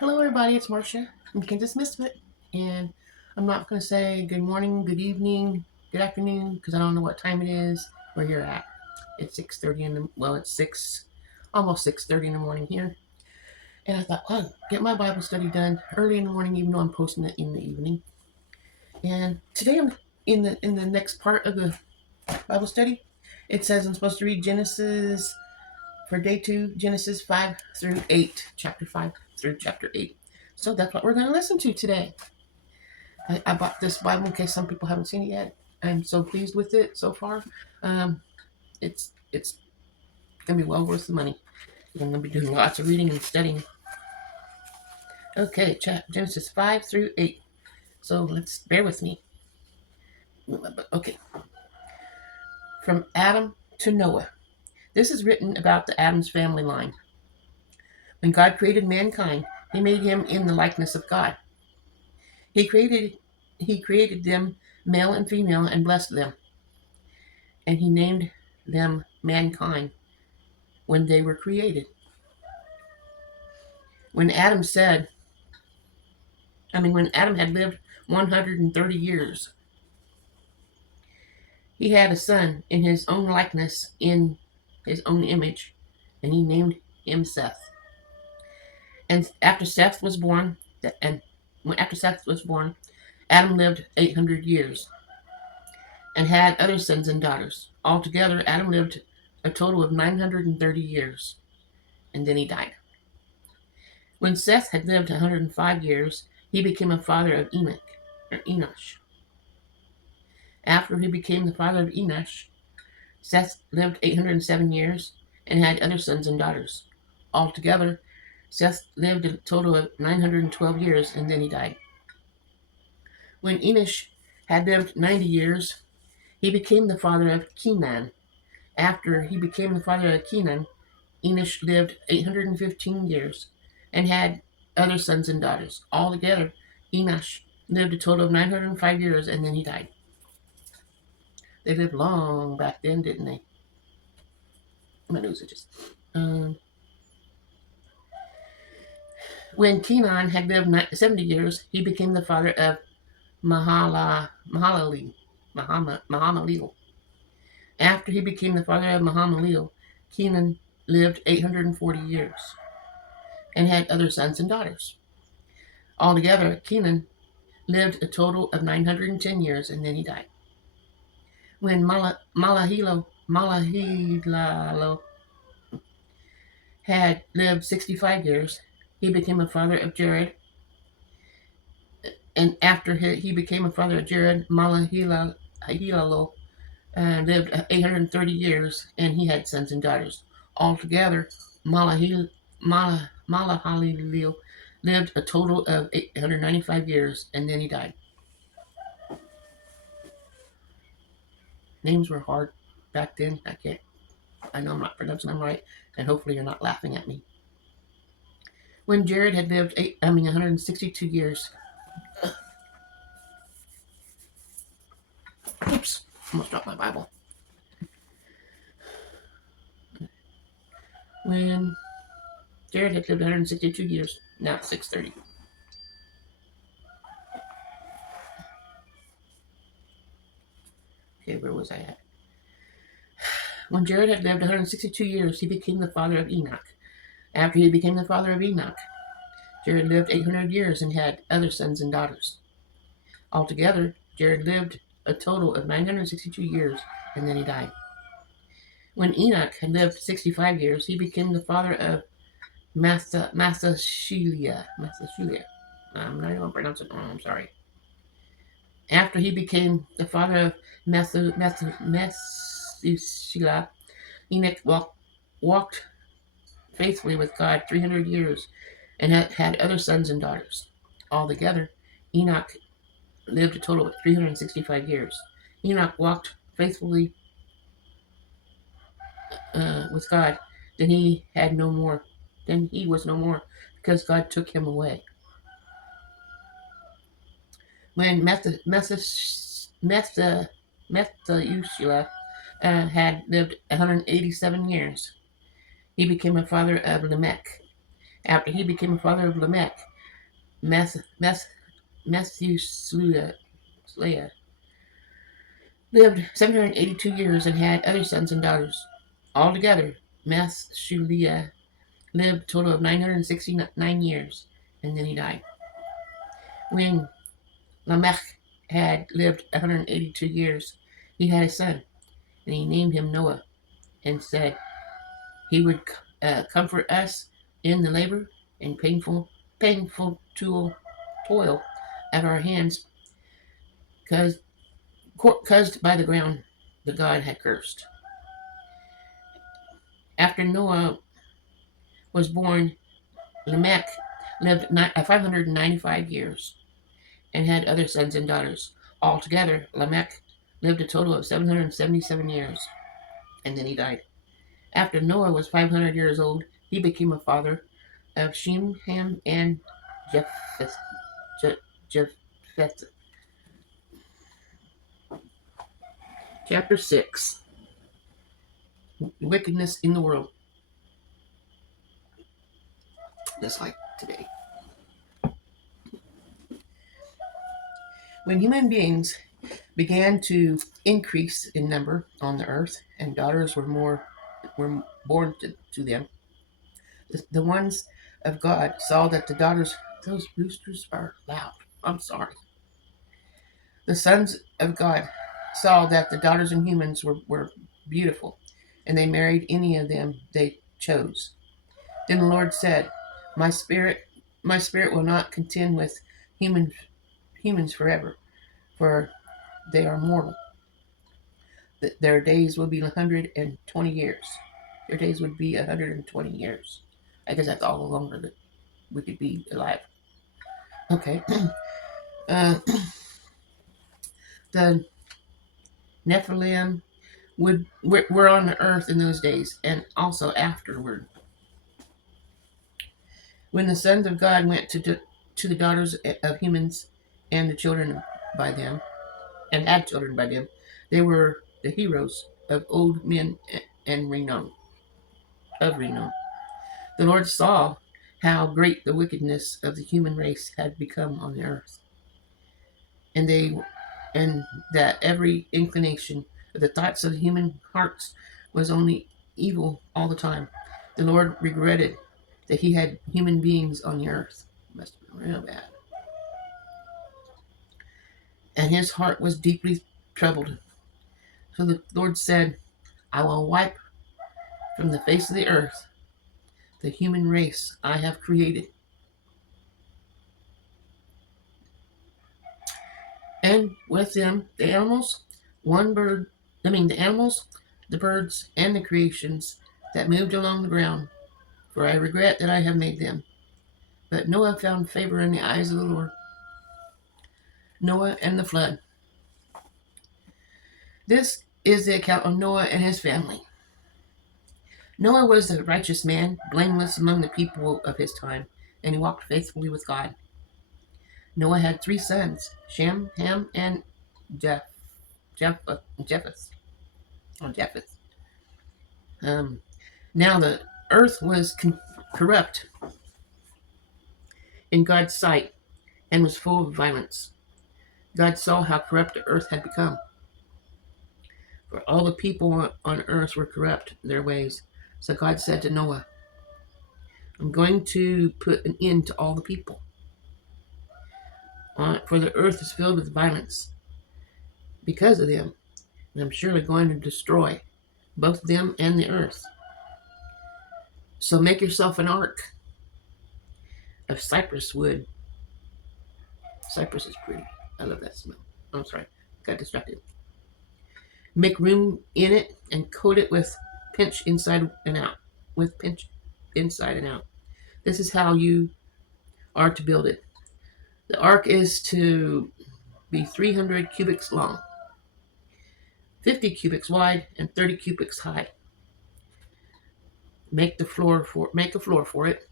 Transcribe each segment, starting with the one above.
Hello, everybody. It's Marcia from Kansas Misfit, and I'm not going to say good morning, good evening, good afternoon because I don't know what time it is where you're at. It's 6:30 in the it's almost 6:30 in the morning here, and I thought, well, get my Bible study done early in the morning, even though I'm posting it in the evening. And today I'm in the next part of the Bible study. It says I'm supposed to read Genesis for day 2, Genesis 5 through 8, chapter 5 through chapter 8. So that's what we're going to listen to today. I bought this Bible in case some people haven't seen it yet. I'm so pleased with it so far. Um, it's gonna be well worth the money. I'm gonna be doing lots of reading and studying. Okay, Genesis 5 through 8. So let's bear with me. Okay, from Adam to Noah. This is written about the Adam's family line. When God created mankind, He made him in the likeness of God. He created them male and female and blessed them, and He named them mankind when they were created. When Adam said, when Adam had lived 130 years, he had a son in his own likeness, in his own image, and he named him Seth. And after Seth was born, Adam lived 800 years and had other sons and daughters. Altogether, Adam lived a total of 930 years, and then he died. When Seth had lived 105 years, he became a father of Enosh. After he became the father of Enosh, Seth lived 807 years and had other sons and daughters. Altogether, Seth lived a total of 912 years, and then he died. When Enosh had lived 90 years, he became the father of Kenan. After he became the father of Kenan, Enosh lived 815 years and had other sons and daughters. Altogether, Enosh lived a total of 905 years, and then he died. They lived long back then, didn't they? My nose itches. When Kenan had lived 70 years, he became the father of Mahalalel. After he became the father of Mahalalel, Kenan lived 840 years and had other sons and daughters. Altogether, Kenan lived a total of 910 years, and then he died. When Malahilo had lived 65 years, he became a father of Jared. And after he became a father of Jared, Malahilo lived 830 years, and he had sons and daughters. Altogether, Malahalil lived a total of 895 years, and then he died. Names were hard back then. I know I'm not pronouncing them right, and hopefully you're not laughing at me. When Jared had lived 162 years. Oops, almost dropped my Bible. When Jared had lived 162 years, now it's 6:30. Okay, where was I at? When Jared had lived 162 years, he became the father of Enoch. After he became the father of Enoch, Jared lived 800 years and had other sons and daughters. Altogether, Jared lived a total of 962 years, and then he died. When Enoch had lived 65 years, he became the father of Mathashilah. I'm not even going to pronounce it wrong, I'm sorry. After he became the father of Methuselah, Enoch walked faithfully with God 300 years and had other sons and daughters. Altogether, Enoch lived a total of 365 years. Enoch walked faithfully with God. Then he was no more because God took him away. When Methuselah had lived 187 years, he became a father of Lamech. After he became a father of Lamech, Methuselah lived 782 years and had other sons and daughters. Altogether, Methuselah lived a total of 969 years, and then he died. When Lamech had lived 182 years, he had a son, and he named him Noah, and said he would comfort us in the labor and painful toil at our hands, caused by the ground the God had cursed. After Noah was born, Lamech lived 595 years and had other sons and daughters. Altogether, Lamech lived a total of 777 years, and then he died. After Noah was 500 years old, he became a father of Shem, Ham, and Japheth. Japheth. Chapter 6. Wickedness in the world. Just like today. When human beings began to increase in number on the earth, and daughters were born to them, the ones of God saw that the daughters, those boosters are loud. I'm sorry. The sons of God saw that the daughters and humans were beautiful, and they married any of them they chose. Then the Lord said, My spirit will not contend with humans forever, for they are mortal. Their days will be 120 years. Their days would be 120 years. I guess that's all the longer that we could be alive. Okay. The Nephilim were on the earth in those days, and also afterward. When the sons of God went to the daughters of humans and the children by them, and had children by them, they were the heroes of old men and renown. The Lord saw how great the wickedness of the human race had become on the earth, and that every inclination of the thoughts of the human hearts was only evil all the time. The Lord regretted that he had human beings on the earth. Must have been real bad. And his heart was deeply troubled. So the Lord said, I will wipe from the face of the earth the human race I have created. And with them, the animals, the animals, the birds, and the creations that moved along the ground, for I regret that I have made them. But Noah found favor in the eyes of the Lord. Noah and the flood. This is the account of Noah and his family. Noah was a righteous man, blameless among the people of his time, and he walked faithfully with God. Noah had 3 sons, Shem, Ham, and Japheth. Now the earth was corrupt in God's sight and was full of violence. God saw how corrupt the earth had become. For all the people on earth were corrupt in their ways. So God said to Noah, I'm going to put an end to all the people. For the earth is filled with violence because of them. And I'm surely going to destroy both them and the earth. So make yourself an ark of cypress wood. Cypress is pretty. I love that smell. I'm sorry. Got distracted. Make room in it and coat it with pinch inside and out. This is how you are to build it. The ark is to be 300 cubits long, 50 cubits wide, and 30 cubits high. Make a floor for it,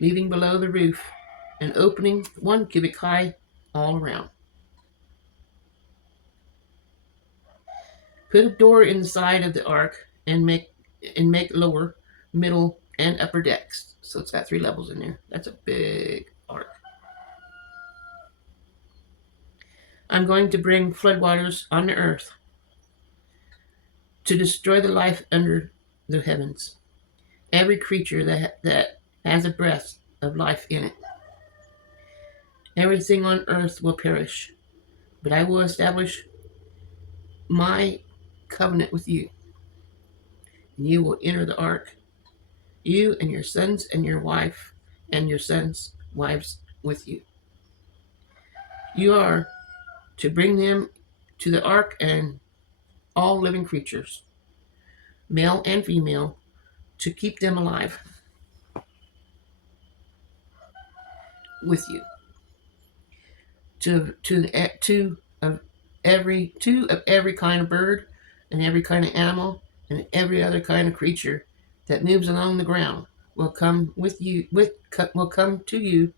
leaving below the roof an opening 1 cubit high all around. Put a door in the side of the ark and make lower, middle, and upper decks. So it's got 3 levels in there. That's a big ark. I'm going to bring floodwaters on the earth to destroy the life under the heavens. Every creature that has a breath of life in it. Everything on earth will perish, but I will establish my covenant with you. And you will enter the ark, you and your sons and your wife and your sons' wives with you. You are to bring them to the ark, and all living creatures, male and female, to keep them alive with you. Two of every kind of bird and every kind of animal and every other kind of creature that moves along the ground will come with you. Will come to you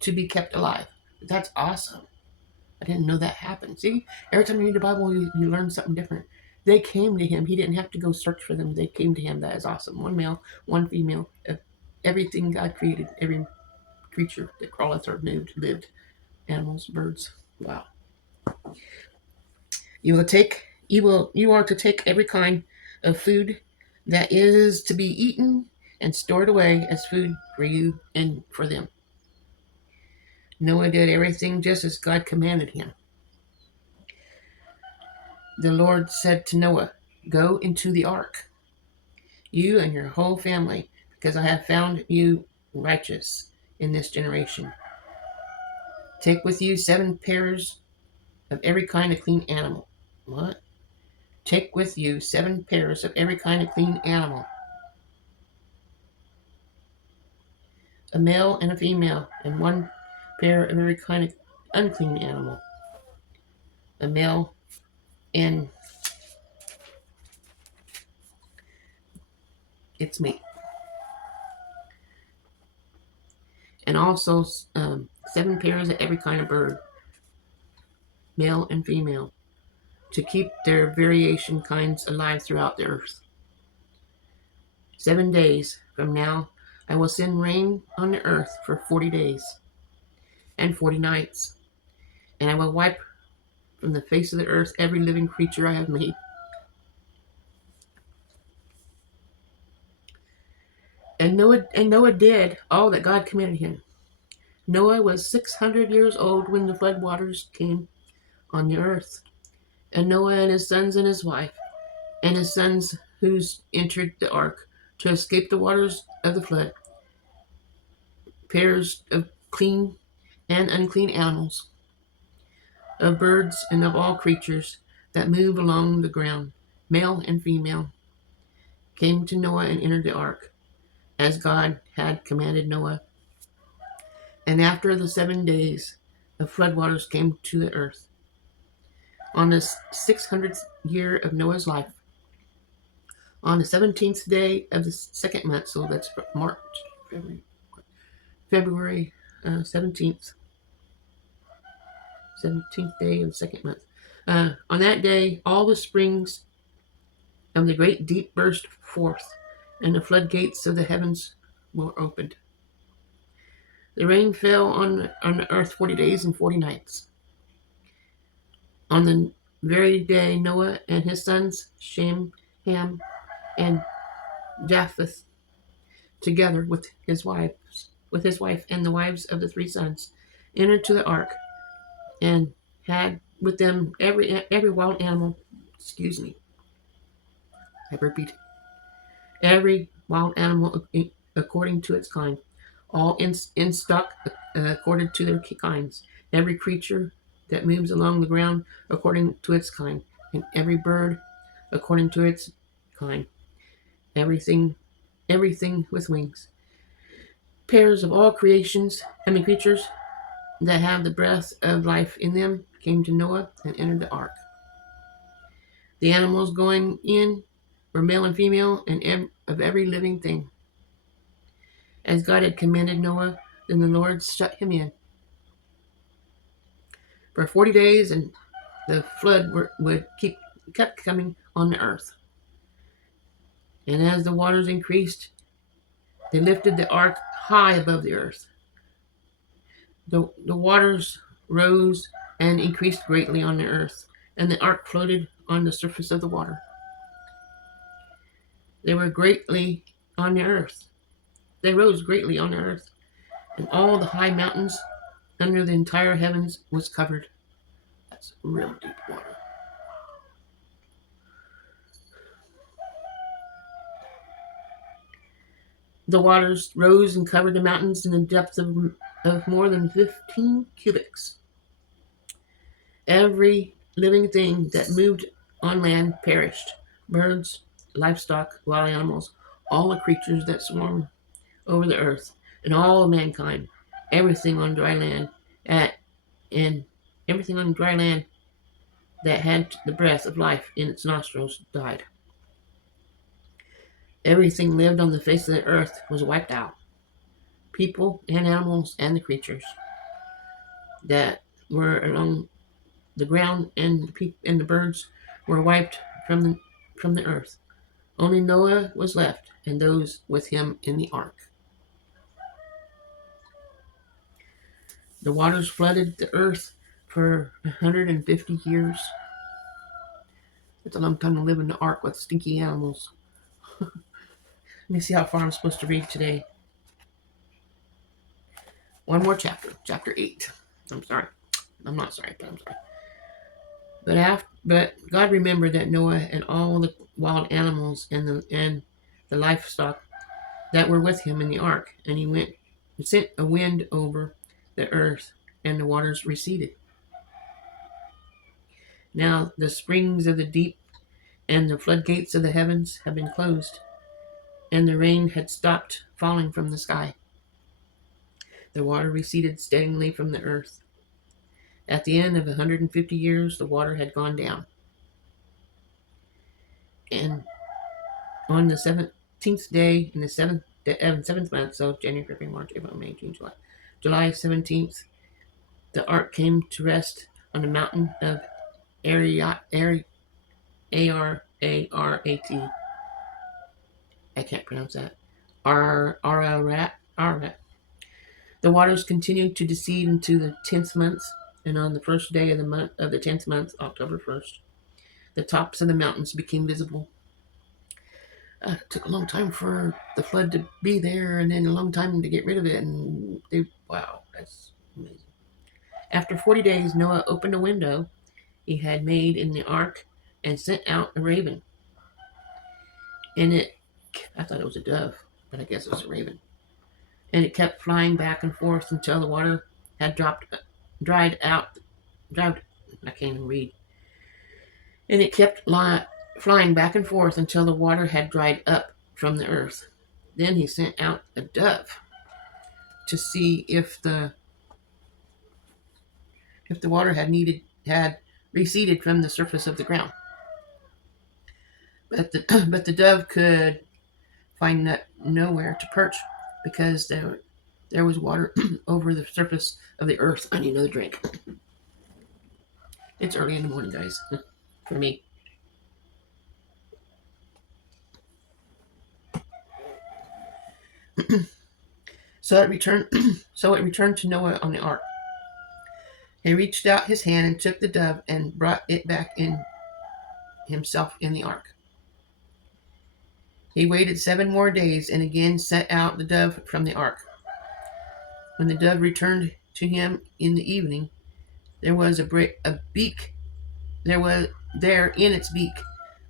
to be kept alive. That's awesome. I didn't know that happened. See, every time you read the Bible, you learn something different. They came to him. He didn't have to go search for them. They came to him. That is awesome. One male, one female. Everything God created, every creature that crawleth or moved, lived, animals, birds. Wow. You are to take every kind of food that is to be eaten and stored away as food for you and for them. Noah did everything just as God commanded him. The Lord said to Noah, "Go into the ark, you and your whole family, because I have found you righteous in this generation. Take with you 7 pairs of every kind of clean animal." What? Take with you 7 pairs of every kind of clean animal. A male and a female, and 1 pair of every kind of unclean animal. A male and its mate. And also 7 pairs of every kind of bird, male and female, to keep their variation kinds alive throughout the earth. 7 days from now, I will send rain on the earth for 40 days and 40 nights, and I will wipe from the face of the earth every living creature I have made. And Noah did all that God commanded him. Noah was 600 years old when the flood waters came on the earth. And Noah and his sons and his wife and his sons who entered the ark to escape the waters of the flood, pairs of clean and unclean animals, of birds and of all creatures that move along the ground, male and female, came to Noah and entered the ark, as God had commanded Noah. And after the 7 days, the floodwaters came to the earth. On the 600th year of Noah's life, on the 17th day of the 2nd month, so that's February 17th day of the 2nd month. On that day, all the springs of the great deep burst forth, and the floodgates of the heavens were opened. The rain fell on the earth 40 days and 40 nights. On the very day Noah and his sons, Shem, Ham, and Japheth, together with his wife and the wives of the 3 sons, entered to the ark, and had with them every wild animal. Excuse me. I repeat. Every wild animal according to its kind, all in stock according to their kinds. Every creature that moves along the ground according to its kind, and every bird according to its kind. Everything with wings. Pairs of all creatures that have the breath of life in them came to Noah and entered the ark. The animals going in were male and female, and of every living thing. As God had commanded Noah, then the Lord shut him in for 40 days, and the flood kept coming on the earth. And as the waters increased, They lifted the ark high above the earth. The waters rose and increased greatly on the earth, and the ark floated on the surface of the water. They were greatly on the earth. They rose greatly on the earth, and all the high mountains under the entire heavens was covered. That's real deep water. The waters rose and covered the mountains in a depth of more than 15 cubits. Every living thing that moved on land perished. Birds, livestock, wild animals, all the creatures that swarm over the earth, and all of mankind, everything on dry land, and everything on dry land that had the breath of life in its nostrils died. Everything lived on the face of the earth was wiped out. People and animals and the creatures that were along the ground and the birds were wiped from the earth. Only Noah was left, and those with him in the ark. The waters flooded the earth for 150 years. It's a long time to live in the ark with stinky animals. Let me see how far I'm supposed to read today. One more chapter, chapter 8. I'm sorry. I'm not sorry, but I'm sorry. But God remembered that Noah and all the wild animals and the livestock that were with him in the ark, and he sent a wind over the earth, and the waters receded. Now the springs of the deep and the floodgates of the heavens have been closed, and the rain had stopped falling from the sky. The water receded steadily from the earth. At the end of 150 years, the water had gone down. And on the 17th day in the seventh month, so January, February, March, April, May, June, July 17th, the ark came to rest on the mountain of Ararat. I can't pronounce that. Ararat. The waters continued to recede into the 10th month, and on the first day of the 10th month, October 1st, the tops of the mountains became visible. It took a long time for the flood to be there, and then a long time to get rid of it. And wow, that's amazing. After 40 days, Noah opened a window he had made in the ark and sent out a raven. I thought it was a dove, but I guess it was a raven. And it kept flying back and forth until the water had dried out. I can't even read. And it kept flying back and forth until the water had dried up from the earth. Then he sent out a dove to see if the water had receded from the surface of the ground. But the dove could find nowhere to perch because there was water over the surface of the earth. I need another drink. It's early in the morning, guys, for me. So it returned to Noah on the ark. He reached out his hand and took the dove and brought it back in himself in the ark. He waited 7 more days and again sent out the dove from the ark. When the dove returned to him in the evening, there was a beak. There in its beak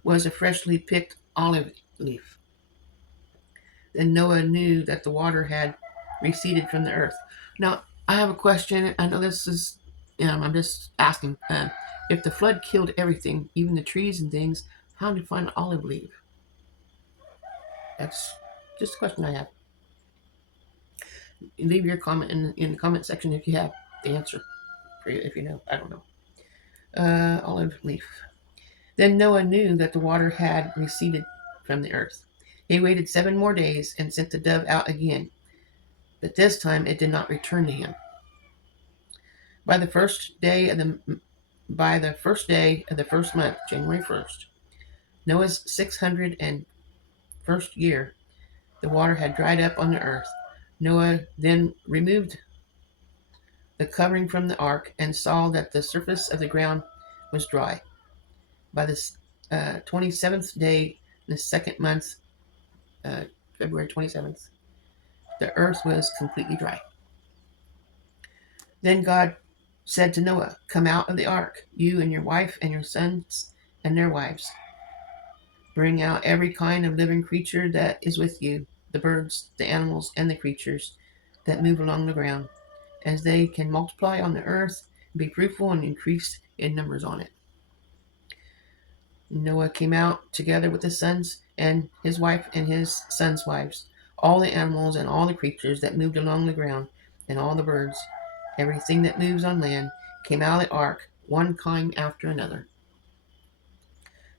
was a freshly picked olive leaf. Then Noah knew that the water had receded from the earth. Now, I have a question. I know this is, I'm just asking. If the flood killed everything, even the trees and things, how did you find an olive leaf? That's just a question I have. Leave your comment in the comment section if you have the answer. If you know, I don't know. Olive leaf. Then Noah knew that the water had receded from the earth. He waited 7 more days and sent the dove out again, but this time it did not return to him. By the first day of the first month, January 1st, Noah's 601st year, the water had dried up on the earth. Noah then removed the covering from the ark and saw that the surface of the ground was dry. By the 27th day in the second month, February 27th, the earth was completely dry. Then God said to Noah, "Come out of the ark, you and your wife and your sons and their wives. Bring out every kind of living creature that is with you, the birds, the animals, and the creatures that move along the ground, as they can multiply on the earth, be fruitful, and increase in numbers on it." Noah came out together with his sons and his wife and his sons' wives, all the animals and all the creatures that moved along the ground, and all the birds. Everything that moves on land came out of the ark, one kind after another.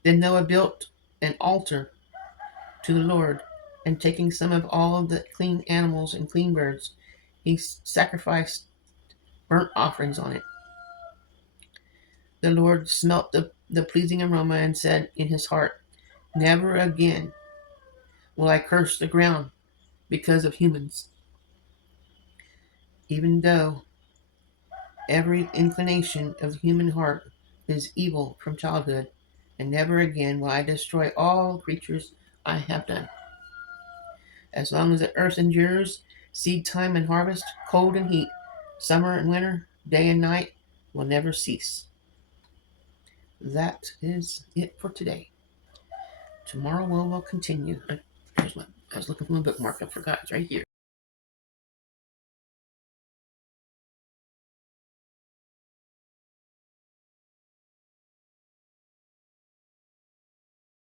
Then Noah built an altar to the Lord, and taking some of all of the clean animals and clean birds, he sacrificed burnt offerings on it. The Lord smelt the pleasing aroma and said in his heart, "Never again will I curse the ground because of humans, even though every inclination of the human heart is evil from childhood, and never again will I destroy all creatures I have done. As long as the earth endures, seed time and harvest, cold and heat, summer and winter, day and night will never cease." That is it for today. Tomorrow we'll continue. I was looking for my bookmark. I forgot. It's right here.